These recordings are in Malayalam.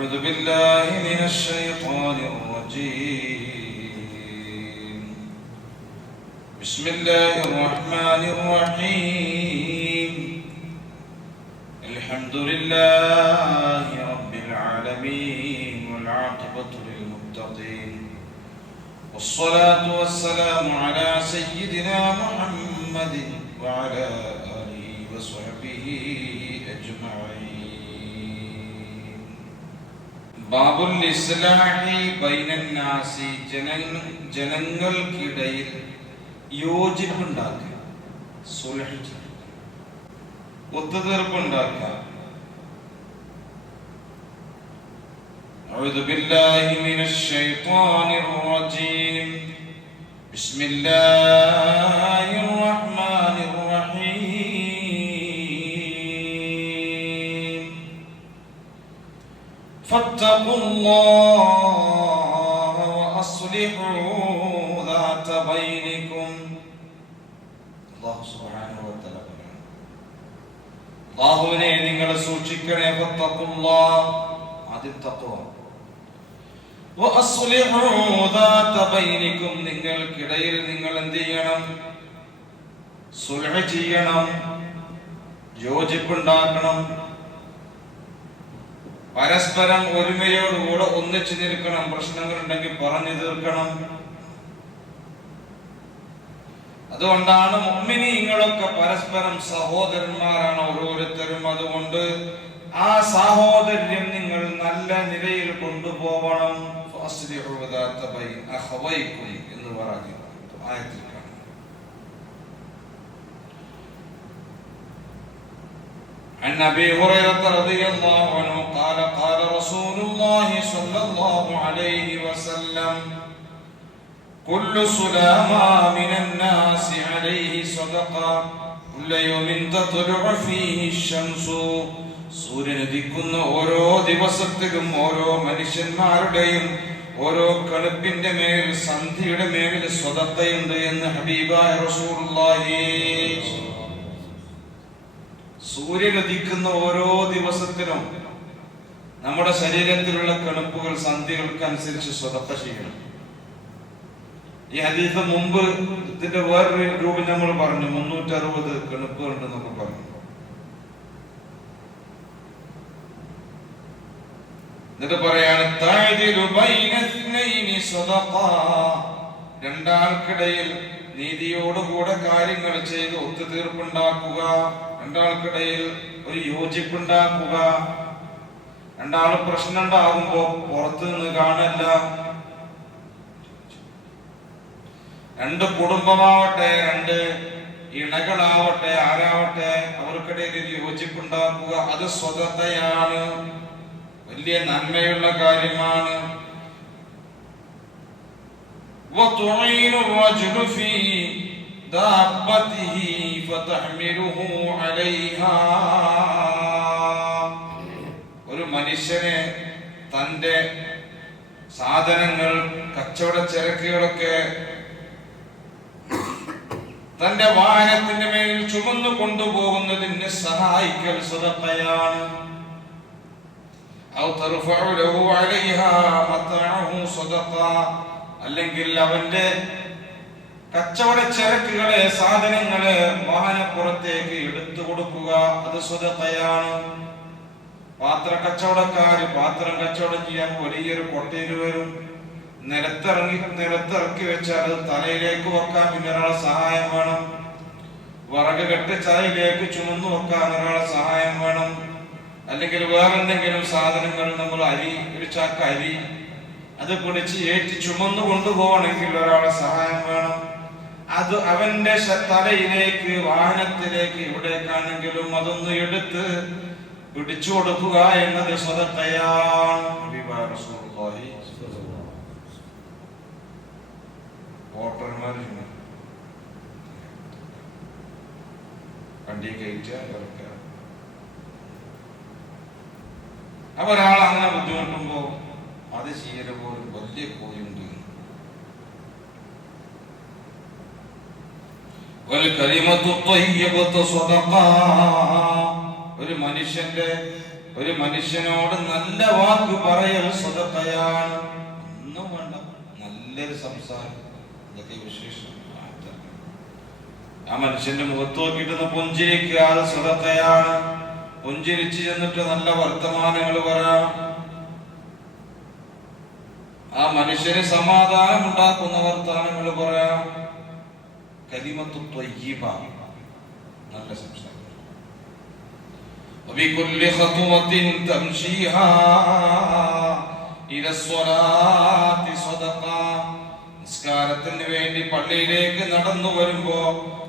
أعوذ بالله من الشيطان الرجيم. بسم الله الرحمن الرحيم. الحمد لله رب العالمين والعاقبة للمتقين. والصلاة والسلام على سيدنا محمد وعلى آله وصحبه أجمعين. باب الإصلاح بين الناس ജനങ്ങ ജനങ്ങൾക്കിടയിൽ യോജിപ്പുണ്ടാക്കുക സുലഹ് ചെയ്യുക. ഒത്തുതീർപ്പുണ്ടാക്കുക أعوذ بالله من الشيطان الرجيم بسم الله الرحمن الرحيم فاتقوا الله وأصلحوا ذات بينكم الله سبحانه وتعالى അള്ളാഹുവിനെ നിങ്ങൾ സൂക്ഷിക്കണേ ഫത്തഖുള്ള ആദ്യം തഖ്വ വഅസ്ലിഹു ദാത ബൈനിക്കും നിങ്ങൾക്കിടയിൽ നിങ്ങൾ എന്ത് ചെയ്യണം സുൽഹ് ചെയ്യണം യോജിപ്പുണ്ടാക്കണം പരസ്പരം ഒരുമയോടുകൂടെ ഒന്നിച്ചു നിൽക്കണം. പ്രശ്നങ്ങൾ ഉണ്ടെങ്കിൽ പറഞ്ഞു തീർക്കണം. അതുകൊണ്ടാണ് മുഅ്മിനീങ്ങളൊക്കെ പരസ്പരം സഹോദരന്മാരാണ് ഓരോരുത്തരും. അതുകൊണ്ട് ആ സാഹോദര്യം നിങ്ങൾ നല്ല നിലയിൽ കൊണ്ടുപോകണം എന്ന് പറഞ്ഞു عن ابي هريره رضي الله عنه قال قال رسول الله صلى الله عليه وسلم كل سلامة من الناس عليه صدقة كل يوم تطلع فيه الشمس സൂര്യൻ ഉദിക്കുന്ന ഓരോ ദിവസത്തിലും ഓരോ മനുഷ്യന്മാരുടെയും ഓരോ കടുപ്പിന്റെ മേൽ സന്ധിയുടെ മേൽ സ്വതത്തയുണ്ട് എന്ന് ഹബീബായ റസൂലുള്ളാഹി സൂര്യൻ ഉദിക്കുന്ന ഓരോ ദിവസത്തിനും നമ്മുടെ ശരീരത്തിലുള്ള കണുപ്പുകൾ സന്ധികൾക്ക് അനുസരിച്ച് ചെയ്യണം ഈ ഹദീസ് മുമ്പ് ഇതിന്റെ വേറൊരു രൂപം നമ്മൾ പറഞ്ഞു മുന്നൂറ്റി അറുപത് കണുപ്പുകൾ ഉണ്ടെന്നൊക്കെ പറഞ്ഞു. എന്നിട്ട് പറയാണ്. രണ്ടാൾക്കിടയിൽ നീതിയോടുകൂടെ കാര്യങ്ങൾ ചെയ്ത് ഒത്തുതീർപ്പുണ്ടാക്കുക. രണ്ടാൾക്കിടയിൽ ഒരു യോജിപ്പുണ്ടാക്കുക രണ്ടാൾ പ്രശ്നം ഉണ്ടാകുമ്പോ പുറത്തു നിന്ന് കാണല്ല രണ്ട് കുടുംബമാവട്ടെ രണ്ട് ഇണകളാവട്ടെ ആരാവട്ടെ അവർക്കിടയിൽ ഒരു യോജിപ്പുണ്ടാക്കുക അത് സ്വതത്തയാണ് വലിയ നന്മയുള്ള കാര്യമാണ് وتعين الرجل في دابته فتحمله عليها ഒരു മനുഷ്യനെ തന്റെ സാധനങ്ങൾ കച്ചവട ചരക്കുകളൊക്കെ തന്റെ വാഹനത്തിന്റെ മേൽ ചുമന്നു കൊണ്ടുപോകുന്നതിന് സഹായിക്കൽ സ്വതത്തയാണ് ഔ തർഫഉ ലഹു അലൈഹാ മതഅഹു സദഖ അല്ലെങ്കിൽ അവന്റെ കച്ചവട ചരക്കുകളെ സാധനങ്ങളെ വാഹനപ്പുറത്തേക്ക് എടുത്തു കൊടുക്കുക. അത് സ്വതത്തയാണ് പാത്ര കച്ചവടക്കാര് പാത്രം കച്ചവടം ചെയ്യാൻ വലിയൊരു കൊട്ടയിൽ വരും. നിലത്തിറങ്ങി നിലത്തിറക്കി വെച്ചാൽ അത് തലയിലേക്ക് വെക്കാൻ പിന്നൊരാളെ സഹായം വേണം. വിറക് കെട്ടി തലയിലേക്ക് ചുമന്നു വെക്കാൻ ഒരാളെ സഹായം വേണം. അല്ലെങ്കിൽ വേറെന്തെങ്കിലും സാധനങ്ങൾ നമ്മൾ അരി ഒരു ചാക്ക അരി അത് പിടിച്ച് ഏറ്റി ചുമന്നു കൊണ്ടുപോകണമെങ്കിൽ ഒരാളെ സഹായം വേണം. അത് അവന്റെ തലയിലേക്ക് വാഹനത്തിലേക്ക് എവിടേക്കാണെങ്കിലും അതൊന്ന് എടുത്ത് പിടിച്ചു കൊടുക്കുക എന്നത് ഒരാൾ അങ്ങനെ ബുദ്ധിമുട്ടുമ്പോ അത് ചെയ്യൽ പോലും വലിയ കൂലിയുണ്ട് ഒരു മനുഷ്യന്റെ ഒരു മനുഷ്യനോട് നല്ല വാക്ക് പറയൽ സ്വതക്കയാണ് ഒന്നും വേണ്ട നല്ലൊരു സംസാരം. ഇതൊക്കെ വിശേഷം. ആ മനുഷ്യന്റെ മുഖത്ത് നോക്കിയിട്ട് പുഞ്ചിരിക്കുക അത് സ്വതക്കയാണ് പുഞ്ചിരിച്ച് ചെന്നിട്ട് നല്ല വർത്തമാനങ്ങൾ പറയാം. ആ മനുഷ്യന് സമാധാനം ഉണ്ടാക്കുന്ന വർത്തമാനങ്ങൾ പറയാം. കലിമത്തു ത്വയ്യിബ നല്ല സംസാരം وبكل خطوة تمشيها إلى الصلاة صدقة നിസ്കാരത്തിന് വേണ്ടി പള്ളിയിലേക്ക് നടന്നു വരുമ്പോ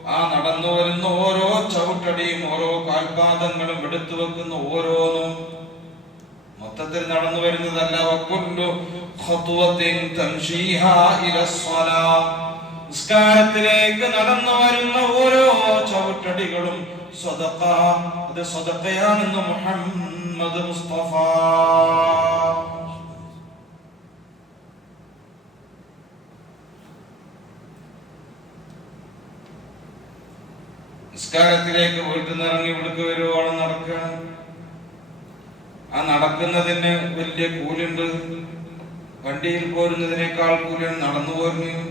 ആ നടന്നു വരുന്ന ഓരോ ചവിട്ടടിയും ഓരോ കാൽപാദങ്ങളും എടുത്തു വെക്കുന്ന ഓരോന്നും മൊത്തത്തിൽ നടന്നു വരുന്നതല്ല നിസ്കാരത്തിലേക്ക് നടന്നു വരുന്ന ഓരോ ചവിട്ടടികളും സ്വതക്ക. അത് സ്വതക്കയാണെന്ന് മുഹമ്മദ് മുസ്തഫ. നിസ്കാരത്തിലേക്ക് വീട്ടിൽ നിന്ന് ഇറങ്ങി ഇവിടേക്ക് വരുവാണ് നടക്കുകയാണ് ആ നടക്കുന്നതിന് വലിയ കൂലുണ്ട്. വണ്ടിയിൽ പോരുന്നതിനേക്കാൾ കൂലിയാണ് നടന്നു പോരുന്നത്.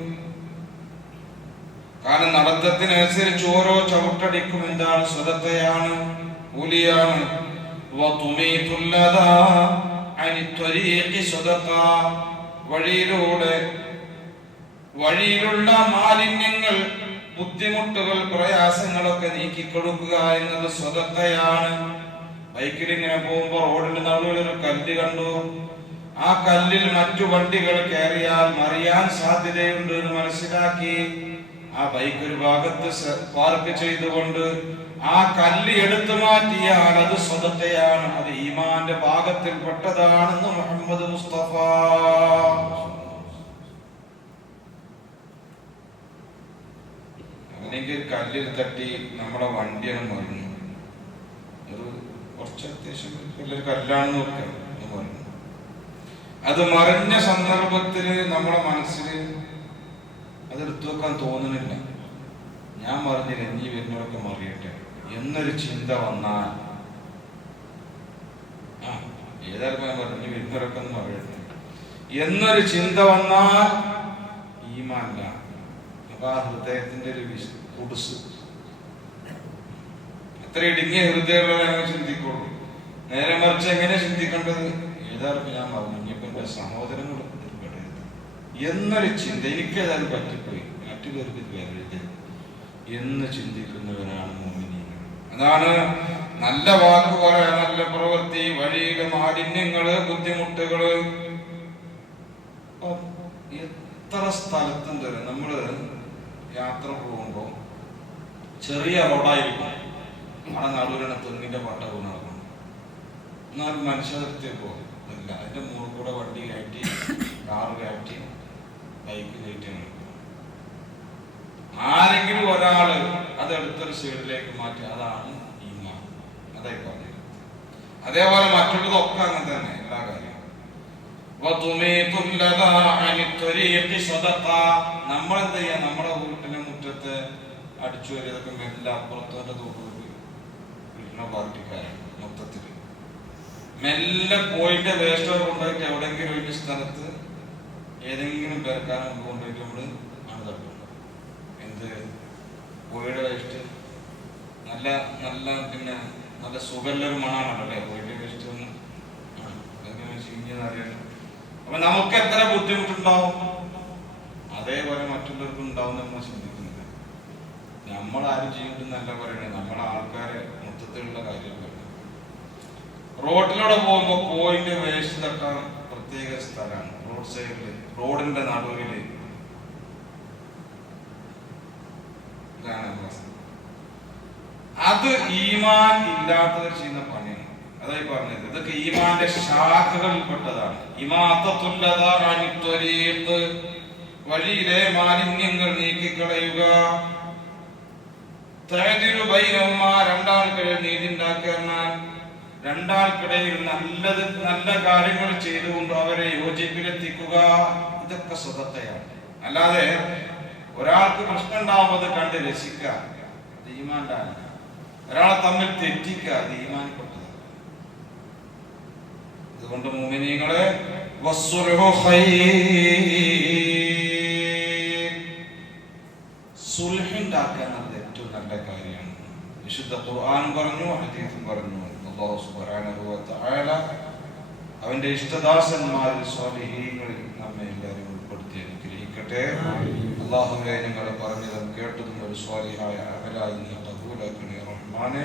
കാരണം നടത്തത്തിനനുസരിച്ച് ഓരോ ചവിട്ടടിക്കും എന്താണ് സ്വതത്തെയാണ് കൂലിയാണ്. വഴിയിലൂടെ വഴിയിലുള്ള മാലിന്യങ്ങൾ ബുദ്ധിമുട്ടുകൾ പ്രയാസങ്ങളൊക്കെ നീക്കിക്കൊടുക്കുക എന്നത് സ്വതത്തയാണ്. ബൈക്കിൽ ഇങ്ങനെ പോകുമ്പോ റോഡിന്റെ നടുവിൽ ഒരു കല്ല് കണ്ടു. ആ കല്ലിൽ മറ്റു വണ്ടികൾ കയറിയാൽ മറിയാൻ സാധ്യതയുണ്ട് എന്ന് മനസ്സിലാക്കി. ആ ബൈക്ക് ഒരു ഭാഗത്ത് പാർക്ക് ചെയ്തുകൊണ്ട് ആ കല്ല് എടുത്തു മാറ്റിയാൽ അത് സ്വതത്തെയാണ്. അത് ഈമാന്റെ ഭാഗത്തിൽ പെട്ടതാണെന്ന് മുഹമ്മദ് മുസ്തഫ. അങ്ങനെയെങ്കിൽ കല്ലിൽ തട്ടി നമ്മുടെ വണ്ടിയാണ് മറിഞ്ഞു. ഒരു കുറച്ച് അത്യാവശ്യം വലിയൊരു കല്ലാണെന്ന് നോക്കാം അത് മറിഞ്ഞ. സന്ദർഭത്തിൽ നമ്മുടെ മനസ്സിൽ അതെടുത്തു വെക്കാൻ തോന്നുന്നില്ല. ഞാൻ പറഞ്ഞില്ല നീ വരുന്നവരൊക്കെ മറിയട്ടെ? എന്നൊരു ചിന്ത വന്നാൽ. ആ ഏതായാലും ഞാൻ പറഞ്ഞു "നീ വരുന്നവരൊക്കെ മറിയട്ടെ. എന്നൊരു ചിന്ത വന്നാൽ ഈമാല്ല അപ്പൊ ആ ഹൃദയത്തിന്റെ ഒരു കുടുസ്. എത്ര ഇടുങ്ങിയ ഹൃദയമുള്ള ചിന്തിക്കുള്ളൂ. നേരെ മറിച്ച് എങ്ങനെ ചിന്തിക്കേണ്ടത്? ഏതായാലും ഞാൻ പറഞ്ഞു ഇനിയിപ്പോ എന്റെ പെടരുത് എന്നൊരു ചിന്ത എനിക്കതാണ് പറ്റിപ്പോയി. മറ്റുള്ളവർക്ക് ഇത് വരരുത് എന്ന് ചിന്തിക്കുന്നവരാണ് മോമിനികൾ അതാണ് നല്ല വാക്ക് പറയാൻ നല്ല പ്രവൃത്തി വഴിയിലെ മാലിന്യങ്ങൾ ബുദ്ധിമുട്ടുകൾ. എത്ര സ്ഥലത്തും തരും നമ്മൾ യാത്ര പോകുമ്പോ ചെറിയ റോഡായിരിക്കും. അവിടെ നടുവിലാണ് തെങ്ങിന്റെ പട്ട കൊണ്ടാക്കണം നടക്കണം എന്നാൽ പോകും ഇല്ല അതിന്റെ മുകളിൽ കൂടെ വണ്ടി കയറ്റി കാറ് കയറ്റി ബൈക്ക് കയറ്റി ആരെങ്കിലും ഒരാൾ അത് എടുത്തൊരു സൈഡിലേക്ക് മാറ്റി അതാണ് അതായി അതേപോലെ മറ്റുള്ളതൊക്കെ അങ്ങനെ തന്നെ എല്ലാ കാര്യവും നമ്മളെന്ത് ചെയ്യാ? നമ്മുടെ വീട്ടിലെ മുറ്റത്ത് അടിച്ചു വരിയതൊക്കെ മെല്ല അപ്പുറത്തോട്ട് തോട്ടി വീട്ടിലെ പാർട്ടിക്കാരൻ മൊത്തത്തിൽ. മെല്ലെ പോയിട്ട് വേസ്റ്റ് കൊണ്ടുപോയിട്ട് എവിടെയെങ്കിലും ഒരു സ്ഥലത്ത് ഏതെങ്കിലും പേർക്കാരം കൊണ്ടുപോയിട്ട് നമ്മൾ ആണ് തട്ടുന്നത്. എന്ത്? കോഴിയുടെ വേസ്റ്റ് നല്ല നല്ല പിന്നെ നല്ല സുഖമുള്ളൊരു മണമാണല്ലോ അല്ലേ? കോഴിയുടെ വേസ്റ്റ് ഒന്ന് അപ്പൊ നമുക്ക് എത്ര ബുദ്ധിമുട്ടുണ്ടാവും? അതേപോലെ മറ്റുള്ളവർക്കും ഉണ്ടാവും നമ്മൾ ചിന്തിക്കുന്നത്. നമ്മൾ ആരും നല്ല പറയണത് നമ്മളെ ആൾക്കാരെ മൊത്തത്തിലുള്ള കാര്യങ്ങൾ റോഡിലൂടെ പോകുമ്പോ കോയിന്റെ വേസ്റ്റ് തട്ടാൻ പ്രത്യേക സ്ഥലമാണ്. റോഡ് റോഡിന്റെ നടുവിൽ. അത് ഈമാൻ ഇല്ലാത്തവർ ചെയ്യുന്ന പണിയാണ്. അതായി പറഞ്ഞത്. ഇതൊക്കെ ഈമാന്റെ ശാഖകളിൽപ്പെട്ടതാണ്. ഇമാത്തത്തുല്ലതാണ് വഴിയിലെ മാലിന്യങ്ങൾ നീക്കിക്കളയുക. രണ്ടാൾക്കിടയിൽ നീതി ഉണ്ടാക്കുക എന്നാൽ രണ്ടാൾക്കിടയിൽ നല്ലത് നല്ല കാര്യങ്ങൾ ചെയ്തുകൊണ്ട് അവരെ യോജിപ്പിലെത്തിക്കുക. ഇതൊക്കെ സ്വതത്തെയാണ് അല്ലാതെ ഒരാൾക്ക് പ്രശ്നം ഉണ്ടാവുമ്പോൾ കണ്ട് രസിക്കുക അത് ഈമാന്റെ ഒരാളെ തമ്മിൽ തെറ്റിക്കുക അത് ഈമാനിപ്പെട്ടത് അതുകൊണ്ട് വസ്സുൽഹു ഖൈർ. അത് ഏറ്റവും നല്ല കാര്യമാണ്. വിശുദ്ധ ഖുർആൻ പറഞ്ഞു അദ്ദേഹം പറഞ്ഞു. വ തആല അവന്റെ ഇഷ്ടദാസന്മാരിൽ സ്വാലിഹീങ്ങളിൽ നമ്മെ എല്ലാവരും ഉൾപ്പെടുത്തി അനുഗ്രഹിക്കട്ടെ. അള്ളാഹുവെ ഞങ്ങൾ പറഞ്ഞതും കേട്ടതും ഒരു സ്വാലിഹായ അമലായി നീ റഹ്മാനെ.